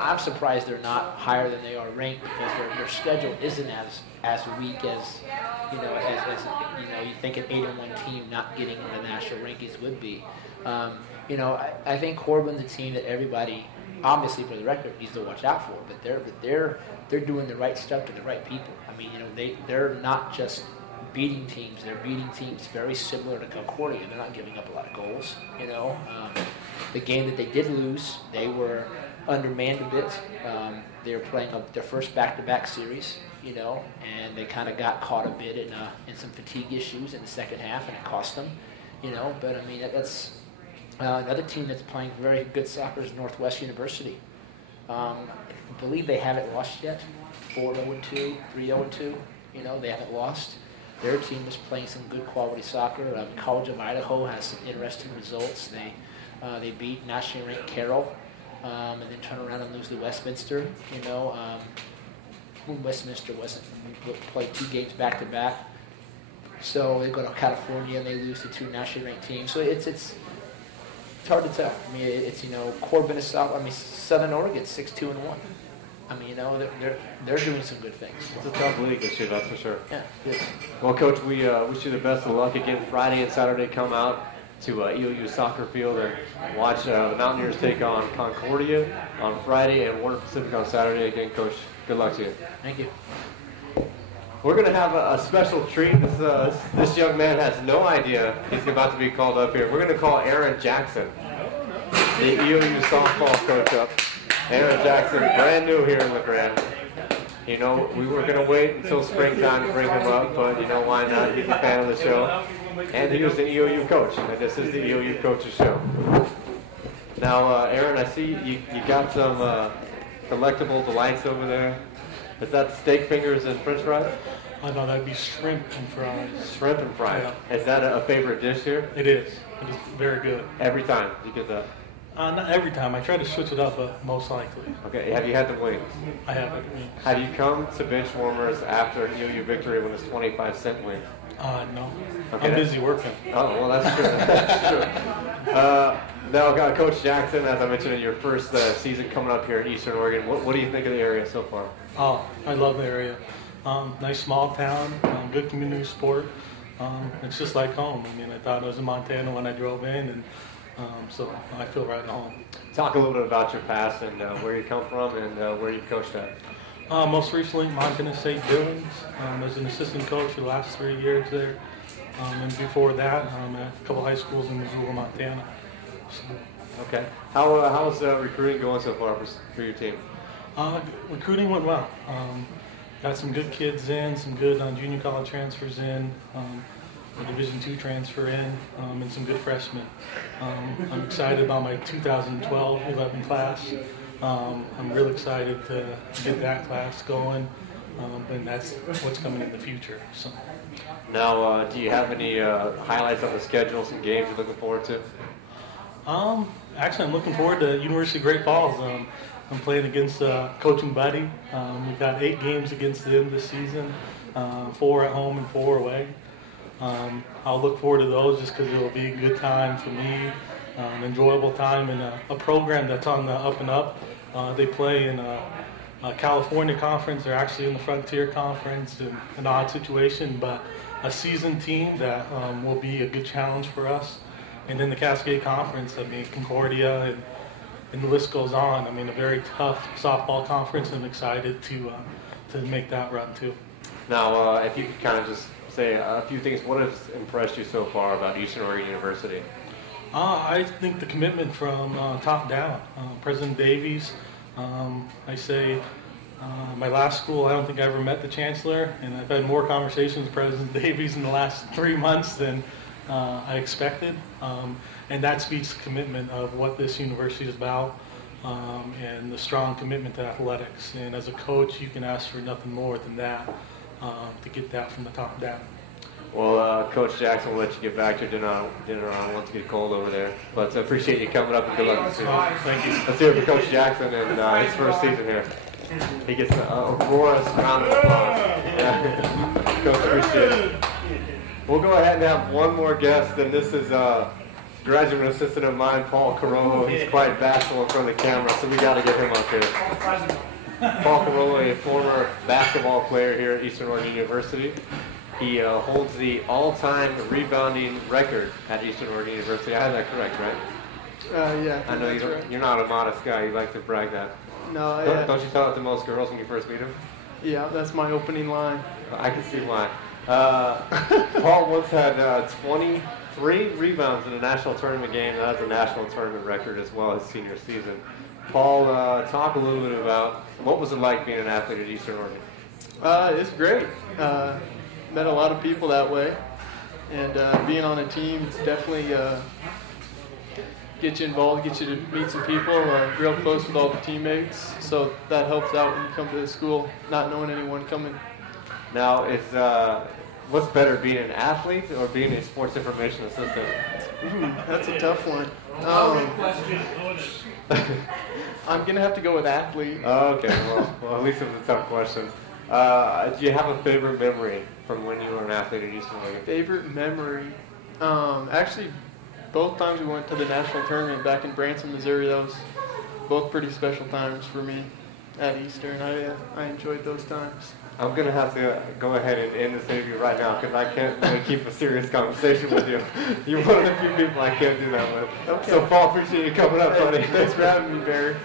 I'm surprised they're not higher than they are ranked because their schedule isn't as weak as you think an 8-1 team not getting in the national rankings would be. I think Corbin's a team that everybody, obviously for the record, needs to watch out for. But they're doing the right stuff to the right people. I mean, they're not just beating teams. They're beating teams very similar to Concordia. They're not giving up a lot of goals. The game that they did lose, they were undermanned a bit. They were playing their first back-to-back series, and they kind of got caught a bit in some fatigue issues in the second half, and it cost them. But I mean that's another team that's playing very good soccer is Northwest University. I believe they haven't lost yet. 4-0-2, 3-0-2. They haven't lost. Their team is playing some good quality soccer. College of Idaho has some interesting results. They beat nationally ranked Carroll, and then turn around and lose to Westminster. Westminster played 2 games back to back. So they go to California and they lose to 2 nationally ranked teams. So it's hard to tell. I mean, it's Corbin is South. I mean, Southern Oregon 6-2-1. I mean, they're doing some good things. It's a tough league this year, that's for sure. Yeah, it is. Well, Coach, we wish you the best of luck again. Friday and Saturday, come out to EOU soccer field and watch the Mountaineers take on Concordia on Friday and Warner Pacific on Saturday. Again, Coach, good luck to you. Thank you. We're going to have a special treat. This young man has no idea he's about to be called up here. We're going to call Aaron Jackson, the EOU softball coach up. Aaron Jackson, brand new here in LeGrand. We were going to wait until springtime to bring him up, but why not? He's a fan of the show. And he was an EOU coach, and this is the EOU Coaches Show. Now, Aaron, I see you got some delectable delights over there. Is that steak fingers and french fries? I know that'd be shrimp and fries. Shrimp and fries. Yeah. Is that a favorite dish here? It is. It is very good. Every time you get that? Not every time. I try to switch it up, but most likely. Okay. Have you had the wings? I haven't. Have you come to Benchwarmers after EOU victory when it's 25-cent wings? No. Okay. I'm busy working. Oh, well, that's true. That's true. Now, Coach Jackson, as I mentioned, in your first season coming up here in Eastern Oregon, what do you think of the area so far? Oh, I love the area. Nice small town, good community support. It's just like home. I mean, I thought I was in Montana when I drove in, and so I feel right at home. Talk a little bit about your past and where you come from and where you coached at. Most recently, Montana State Billings. As an assistant coach for the last 3 years there. And before that, at a couple high schools in Missoula, Montana. So. Okay. How's recruiting going so far for your team? Recruiting went well. Got some good kids in, some good junior college transfers in, a Division II transfer in, and some good freshmen. I'm excited about my 2012-11 class. I'm really excited to get that class going, and that's what's coming in the future. So. Now, do you have any highlights on the schedule, some games you're looking forward to? Actually, I'm looking forward to University of Great Falls. I'm playing against Coaching Buddy. We've got 8 games against them this season, 4 at home and 4 away. I'll look forward to those just because it'll be a good time for me, an enjoyable time in a program that's on the up and up. They play in a California conference. They're actually in the Frontier Conference, in an odd situation, but a seasoned team that will be a good challenge for us. And then the Cascade Conference, I mean, Concordia, and the list goes on. I mean, a very tough softball conference, and I'm excited to make that run too. Now, if you could kind of just say a few things, what has impressed you so far about Eastern Oregon University? I think the commitment from top down. President Davies, I say, my last school, I don't think I ever met the chancellor, and I've had more conversations with President Davies in the last 3 months than I expected. And that speaks to commitment of what this university is about, and the strong commitment to athletics. And as a coach, you can ask for nothing more than that, to get that from the top down. Well, Coach Jackson, we'll let you get back to dinner on once it gets cold over there. But I appreciate you coming up and good luck. Thank you. Let's hear it for Coach Jackson and his first season here. He gets a roarous round of applause. Yeah. Coach, appreciate it. We'll go ahead and have one more guest, and this is graduate assistant of mine, Paul Carollo. He's quite bashful in front of the camera, so we got to get him up here. Paul Carollo, a former basketball player here at Eastern Oregon University. He holds the all-time rebounding record at Eastern Oregon University. I have that correct, right? Yeah. I know you're not a modest guy. You like to brag that. No, Don't you tell it to most girls when you first meet them? Yeah, that's my opening line. I can see why. Paul once had 23 rebounds in a national tournament game. That's a national tournament record as well his senior season. Paul, talk a little bit about what was it like being an athlete at Eastern Oregon? It's great. Met a lot of people that way, and being on a team definitely get you involved, get you to meet some people, real close with all the teammates. So that helps out when you come to the school, not knowing anyone coming. Now, what's better, being an athlete or being a sports information assistant? That's a tough one. I'm gonna have to go with athlete. Okay, well, at least it's a tough question. Do you have a favorite memory from when you were an athlete at Eastern Oregon? Favorite memory? Actually, both times we went to the national tournament back in Branson, Missouri, that was both pretty special times for me at Eastern. I enjoyed those times. I'm going to have to go ahead and end this interview right now because I can't really keep a serious conversation with you. You're one of the few people I can't do that with. Okay. So, Paul, appreciate you coming up, buddy. Thanks for having me, Barry.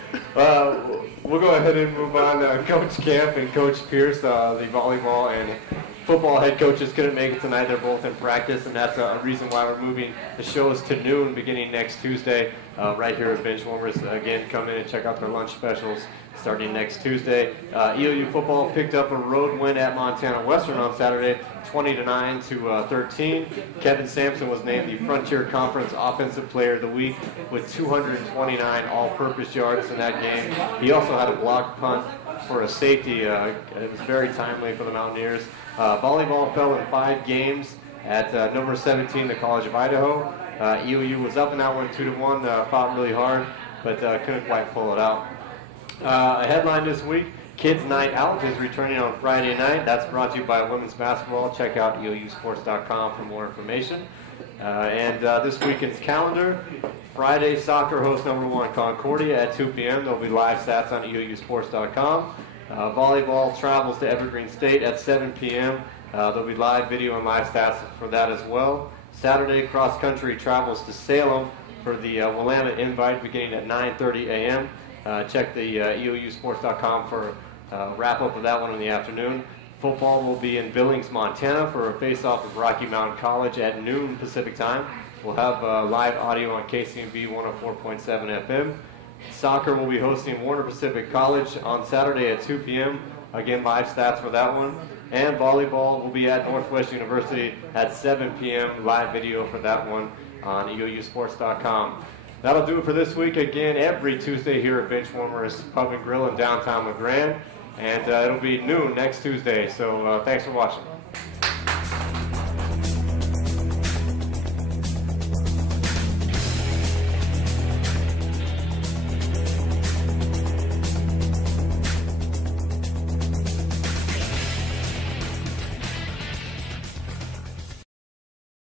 We'll go ahead and move on. Coach Camp and Coach Pierce, the volleyball and football head coaches, couldn't make it tonight. They're both in practice, and that's a reason why we're moving the shows to noon beginning next Tuesday right here at Benchwarmers. Again, come in and check out their lunch specials starting next Tuesday. EOU football picked up a road win at Montana Western on Saturday, 20-9 to 13. Kevin Sampson was named the Frontier Conference Offensive Player of the Week with 229 all-purpose yards in that game. He also had a blocked punt for a safety. It was very timely for the Mountaineers. Volleyball fell in 5 games at number 17, the College of Idaho. EOU was up in that one 2-1, fought really hard, but couldn't quite pull it out. A headline this week, Kids Night Out is returning on Friday night. That's brought to you by women's basketball. Check out eousports.com for more information. And this weekend's calendar, Friday, soccer hosts number 1 Concordia at 2 p.m. There'll be live stats on eousports.com. Volleyball travels to Evergreen State at 7 p.m. There'll be live video and live stats for that as well. Saturday, cross country travels to Salem for the Willamette Invite beginning at 9:30 a.m. Check the eousports.com for a wrap-up of that one in the afternoon. Football will be in Billings, Montana for a face-off with Rocky Mountain College at noon Pacific time. We'll have live audio on KCMB 104.7 FM. Soccer will be hosting Warner Pacific College on Saturday at 2 p.m. Again, live stats for that one. And volleyball will be at Northwest University at 7 p.m. Live video for that one on eousports.com. That'll do it for this week. Again, every Tuesday here at Benchwarmers Pub and Grill in downtown LeGrand. And it'll be noon next Tuesday. So thanks for watching.